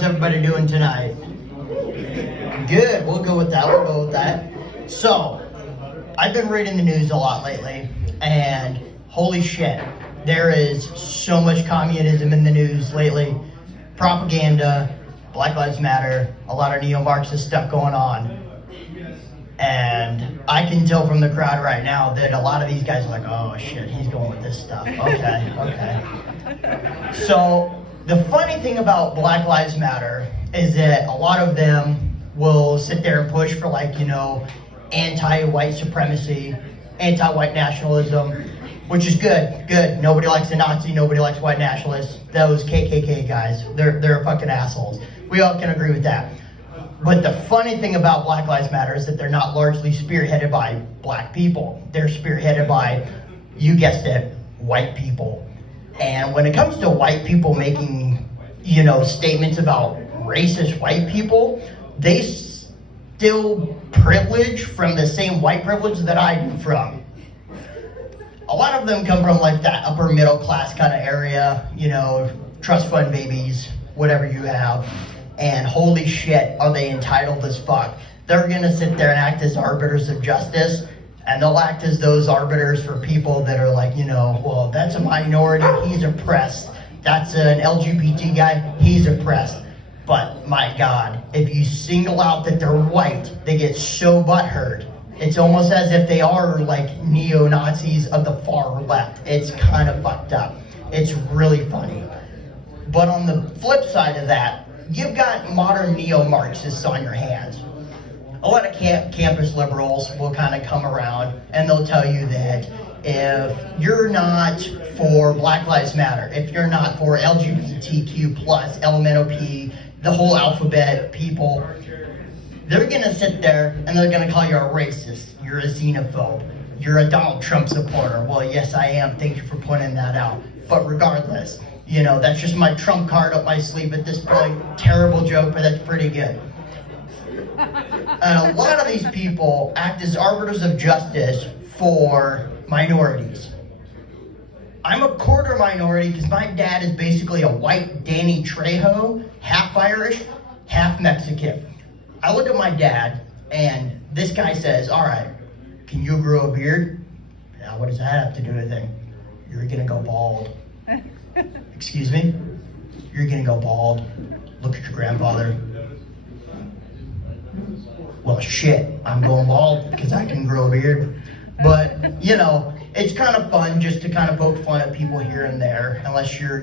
How's everybody doing tonight? Good, we'll go with that. So, I've been reading the news a lot lately, and holy shit, there is so much communism in the news lately. Propaganda, Black Lives Matter, a lot of neo-Marxist stuff going on. And I can tell from the crowd right now that a lot of these guys are like, oh shit, he's going with this stuff. Okay. So, the funny thing about Black Lives Matter is that a lot of them will sit there and push for anti-white supremacy, anti-white nationalism, which is good. Nobody likes a Nazi, nobody likes white nationalists. Those KKK guys, they're fucking assholes. We all can agree with that. But the funny thing about Black Lives Matter is that they're not largely spearheaded by black people. They're spearheaded by, you guessed it, white people. And when it comes to white people making, statements about racist white people, they still privilege from the same white privilege that I do from. A lot of them come from that upper middle class kind of area, trust fund babies, whatever you have. And holy shit, are they entitled as fuck. They're gonna sit there and act as arbiters of justice, and they'll act as those arbiters for people that are well, that's a minority, he's oppressed. That's an LGBT guy, he's oppressed. But my God, if you single out that they're white, they get so butthurt. It's almost as if they are neo-Nazis of the far left. It's kind of fucked up. It's really funny. But on the flip side of that, you've got modern neo-Marxists on your hands. A lot of campus liberals will kind of come around and they'll tell you that if you're not for Black Lives Matter, if you're not for LGBTQ+, LMNOP, the whole alphabet people, they're going to sit there and they're going to call you a racist, you're a xenophobe, you're a Donald Trump supporter. Well, yes, I am. Thank you for pointing that out. But regardless, that's just my trump card up my sleeve at this point. Terrible joke, but that's pretty good. And a lot of these people act as arbiters of justice for minorities. I'm a quarter minority because my dad is basically a white Danny Trejo, half Irish, half Mexican. I look at my dad, and this guy says, all right, can you grow a beard? Now, what does that have to do with anything? You're gonna go bald. Excuse me? You're gonna go bald. Look at your grandfather. Well, shit, I'm going bald because I can grow a beard. But, it's kind of fun just to kind of poke fun at people here and there. Unless you're,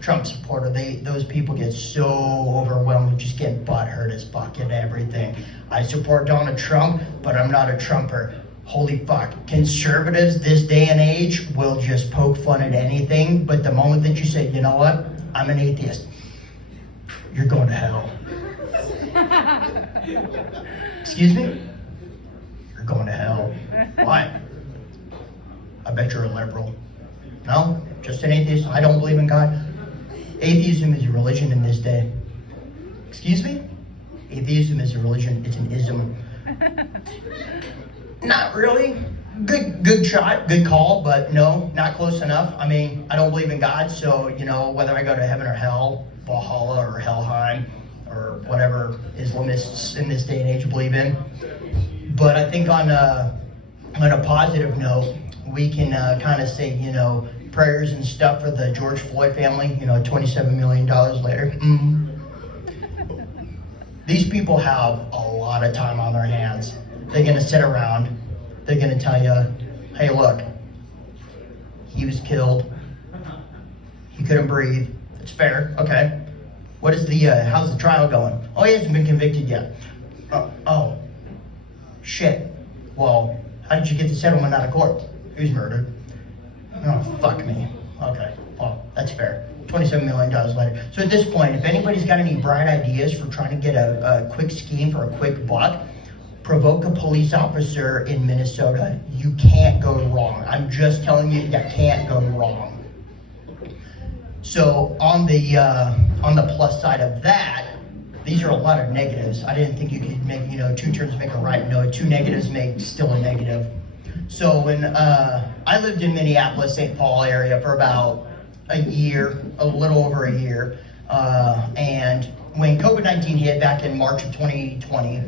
Trump supporter, those people get so overwhelmed with just getting butthurt as fuck and everything. I support Donald Trump, but I'm not a Trumper. Holy fuck. Conservatives this day and age will just poke fun at anything, but the moment that you say, you know what, I'm an atheist, you're going to hell. Excuse me? You're going to hell. Why? I bet you're a liberal. No? Just an atheist? I don't believe in God? Atheism is a religion in this day. Excuse me? Atheism is a religion. It's an ism. Not really. Good shot, good call, but no, not close enough. I mean, I don't believe in God, so, whether I go to heaven or hell, Valhalla or Helheim, or whatever Islamists in this day and age believe in. But I think on a positive note, we can kind of say, prayers and stuff for the George Floyd family, $27 million later. These people have a lot of time on their hands. They're going to sit around. They're going to tell you, hey, look, he was killed. He couldn't breathe. It's fair. Okay. How's the trial going? Oh, he hasn't been convicted yet. Oh, shit. Well, how did you get the settlement out of court? He was murdered. Oh, fuck me. Okay. Well, that's fair. $27 million later. So at this point, if anybody's got any bright ideas for trying to get a quick scheme for a quick buck, provoke a police officer in Minnesota. You can't go wrong. I'm just telling you, you can't go wrong. So on the plus side of that, these are a lot of negatives. I didn't think you could make, two terms make a right. No, two negatives make still a negative. So when I lived in Minneapolis, St. Paul area for about a year, a little over a year, and when COVID-19 hit back in March of 2020,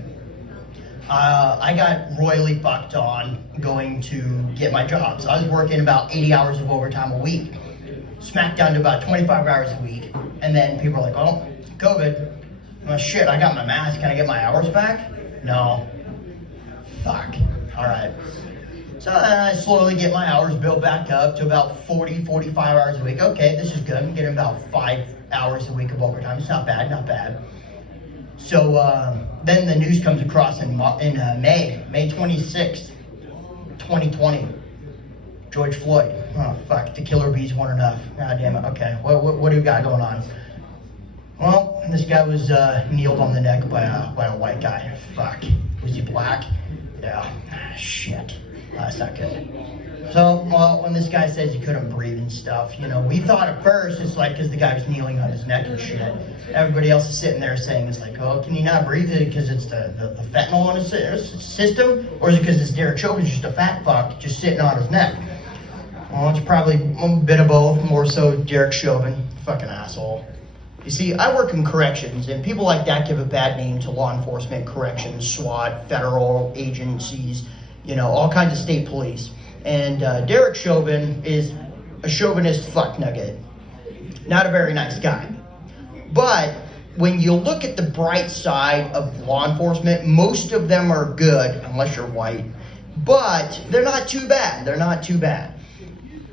I got royally fucked on going to get my job. So I was working about 80 hours of overtime a week, smacked down to about 25 hours a week. And then people are like, oh, COVID. Well, shit, I got my mask. Can I get my hours back? No. Fuck. All right. So I slowly get my hours built back up to about 40, 45 hours a week. Okay, this is good. I'm getting about 5 hours a week of overtime. It's not bad, not bad. So then the news comes across in May 26th, 2020. George Floyd. Oh, fuck. The killer bees weren't enough. God damn it. Okay, what do we got going on? Well, this guy was kneeled on the neck by a white guy. Fuck. Was he black? Yeah. Shit. That's not good. So, well, when this guy says he couldn't breathe and stuff, you know, we thought at first it's like because the guy was kneeling on his neck and shit. Everybody else is sitting there saying it's like, oh, can he not breathe because it's the fentanyl in his system? Or is it because this Derek Chauvin's just a fat fuck just sitting on his neck? Well, it's probably a bit of both, more so Derek Chauvin. Fucking asshole. You see, I work in corrections, and people like that give a bad name to law enforcement, corrections, SWAT, federal agencies, you know, all kinds of state police. And Derek Chauvin is a chauvinist fuck nugget. Not a very nice guy. But when you look at the bright side of law enforcement, most of them are good, unless you're white. But they're not too bad. They're not too bad.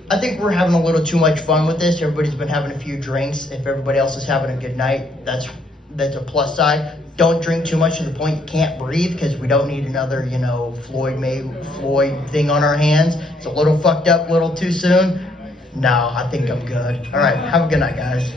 I think we're having a little too much fun with this. Everybody's been having a few drinks. If everybody else is having a good night, that's a plus side. Don't drink too much to the point you can't breathe, because we don't need another, you know, Floyd thing on our hands. It's a little fucked up, a little too soon. No, I think I'm good. All right, have a good night, guys.